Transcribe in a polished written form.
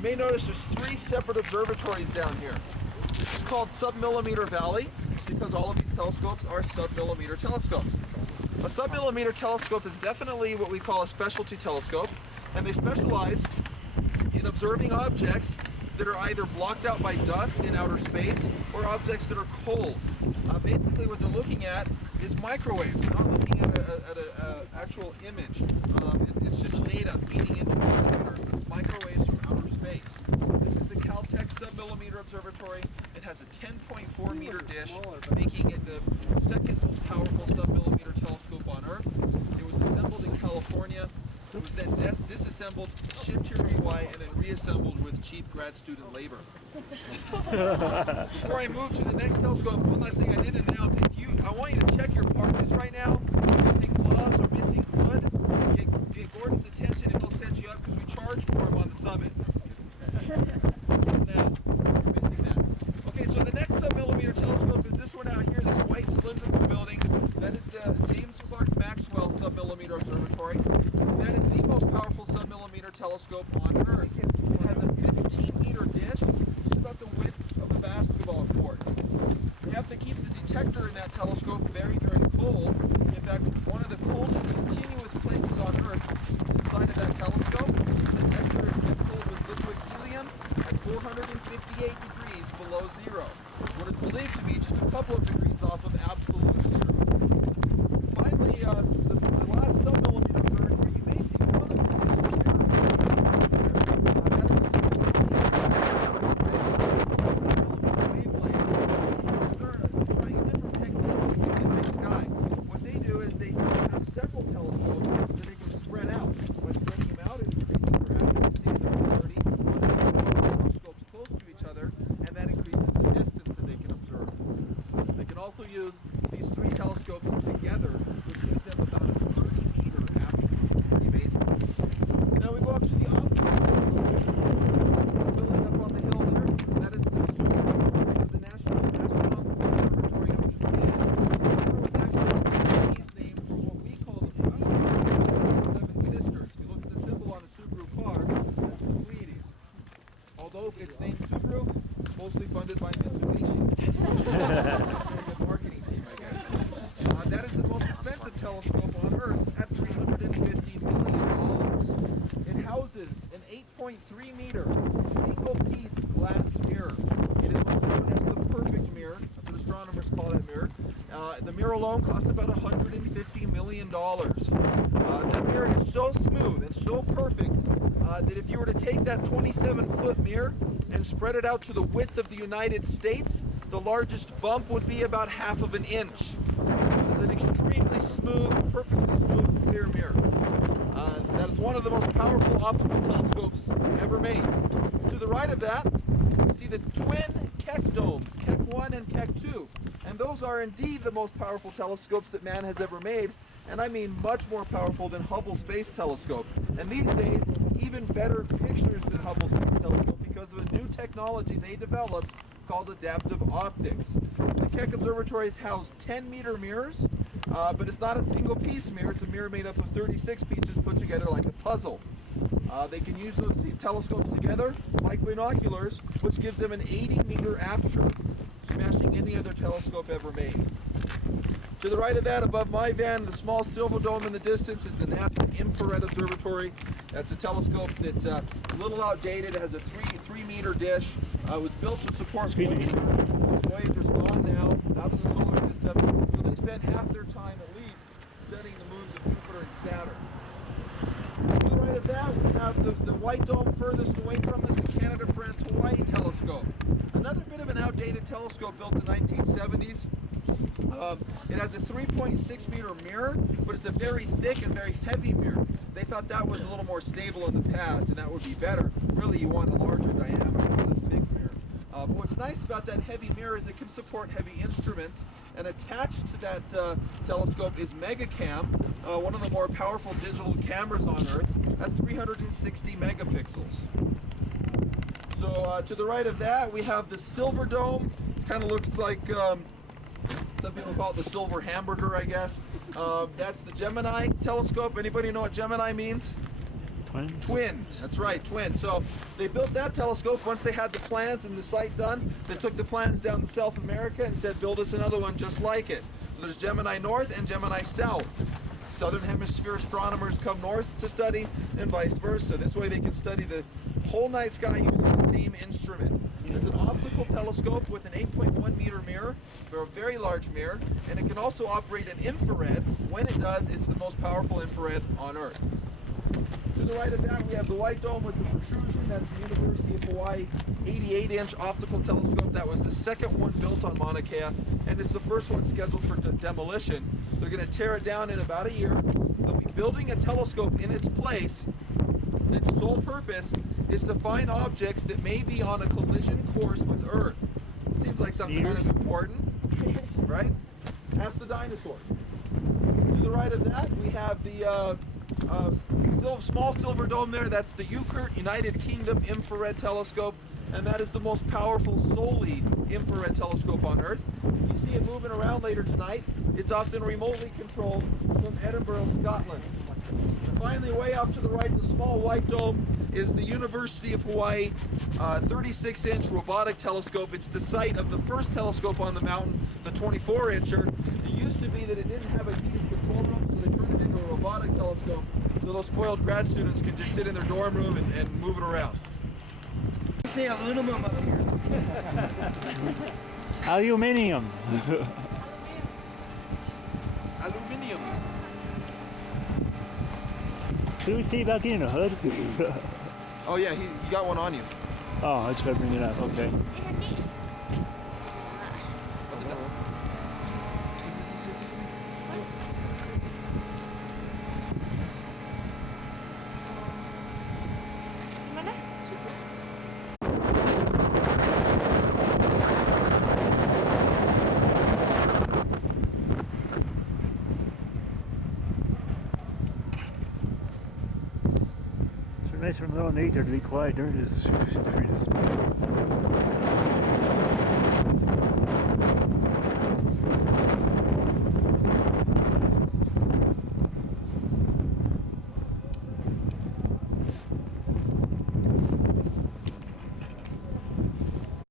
You may notice there's 3 separate observatories down here. This is called Submillimeter Valley because all of these telescopes are submillimeter telescopes. A submillimeter telescope is definitely what we call a specialty telescope, and they specialize in observing objects that are either blocked out by dust in outer space or objects that are cold. Basically what they're looking at is microwaves. They're not looking at an actual image. It's just data feeding into a computer. Microwaves from outer space. This is the Caltech Submillimeter Observatory. It has a 10.4 meter dish, making it the second most powerful submillimeter telescope on Earth. It was assembled in California. It was then disassembled, shipped here to Hawaii, and then reassembled with cheap grad student labor. Before I move to the next telescope, one last thing I did announce. I want you to check your parkas right now. Missing gloves or missing hood. Get Gordon's attention and he'll set you up because we charge for him on the summit. Now, you're missing that. Okay, so the next submillimeter telescope is this one out here, this white cylindrical building. That is the James Clerk Maxwell Submillimeter Observatory. That is the most powerful submillimeter telescope on Earth. It has a 15-meter dish, just about the width of a basketball court. You have to keep the detector in that telescope very, very cold. In fact, one of the coldest continuous places on Earth is inside of that telescope. The detector is kept cold with liquid helium at 458 degrees below zero. What is believed to be just a couple of degrees off of absolute zero. Finally, the last submillimeter observatory, you may see one of the several telescopes that they can spread out. By spreading them out, it increases their accuracy and their clarity. Telescopes close to each other, and that increases the distance that they can observe. They can also use these 3 telescopes together, which gives them about a 30-meter aperture. Pretty amazing. Now we go up to the optical building up on the hill there. That is the National Astronomical Observatory of Japan. It was actually a Japanese name for what we call the Pleiades, 7 sisters. If you look at the symbol on a Subaru car, that's the Pleiades. Although it's named Subaru, it's mostly funded by Mitsubishi. Very good marketing team, I guess. That is the most expensive telescope on Earth at $350 million. It houses an 8.3 meter single-piece glass mirror. It is what's known as the perfect mirror. That's what astronomers call that mirror. The mirror alone costs about $150 million. That mirror is so smooth and so perfect that if you were to take that 27-foot mirror and spread it out to the width of the United States, the largest bump would be about half of an inch. It is an extremely smooth, perfectly smooth, clear mirror. That is one of the most powerful optical telescopes ever made. To the right of that, you see the twin Keck domes, Keck 1 and Keck 2. And those are indeed the most powerful telescopes that man has ever made. And I mean much more powerful than Hubble Space Telescope. And these days, even better pictures than Hubble Space Telescope because of a new technology they developed called adaptive optics. The Keck observatories house 10-meter mirrors, but it's not a single piece mirror. It's a mirror made up of 36 pieces put together like a puzzle. They can use those telescopes together like binoculars, which gives them an 80-meter aperture, smashing any other telescope ever made. To the right of that, above my van, the small silver dome in the distance is the NASA Infrared Observatory. That's a telescope that's a little outdated. It has a 3-meter dish. It was built to support Voyager. Voyager's gone now, out of the solar system, so they spend half their time at least studying the moons of Jupiter and Saturn. To the right of that, we have the white dome furthest away from us, the Canada-France-Hawaii telescope. Another bit of an outdated telescope built in the 1970s. It has a 3.6 meter mirror, but it's a very thick and very heavy mirror. They thought that was a little more stable in the past and that would be better. Really, you want a larger diameter, not a thick mirror. But what's nice about that heavy mirror is it can support heavy instruments, and attached to that telescope is MegaCam, one of the more powerful digital cameras on Earth at 360 megapixels. So to the right of that, we have the Silver Dome. Kind of looks like some people call it the silver hamburger, I guess. That's the Gemini telescope. Anybody know what Gemini means? Twin? Twin, that's right, twin. So they built that telescope. Once they had the plans and the site done, they took the plans down to South America and said, build us another one just like it. So there's Gemini North and Gemini South. Southern Hemisphere astronomers come north to study and vice versa. This way they can study the whole night sky using the same instrument. It's an optical telescope with an 8.1 meter mirror, or a very large mirror, and it can also operate in infrared. When it does, it's the most powerful infrared on Earth. To the right of that, we have the White Dome with the protrusion. That's the University of Hawaii 88-inch optical telescope. That was the second one built on Mauna Kea, and it's the first one scheduled for demolition. They're going to tear it down in about a year. They'll be building a telescope in its place. Its sole purpose is to find objects that may be on a collision course with Earth. Seems like something kind of important, right? Ask the dinosaurs. To the right of that, we have the small silver dome there. That's the UKIRT, United Kingdom Infrared Telescope, and that is the most powerful solely infrared telescope on Earth. You see it moving around later tonight. It's often remotely controlled from Edinburgh, Scotland. And finally, way off to the right, the small white dome is the University of Hawaii 36-inch robotic telescope. It's the site of the first telescope on the mountain, the 24-incher. It used to be that it didn't have a heated control room, so they turned it into a robotic telescope, so those spoiled grad students can just sit in their dorm room and move it around. Say aluminum up here. Aluminium. Aluminium. Do we see about getting a hood? Oh yeah, you got one on you. Oh, I just gotta bring it up. Okay. It's nice for a little nature to be quiet during this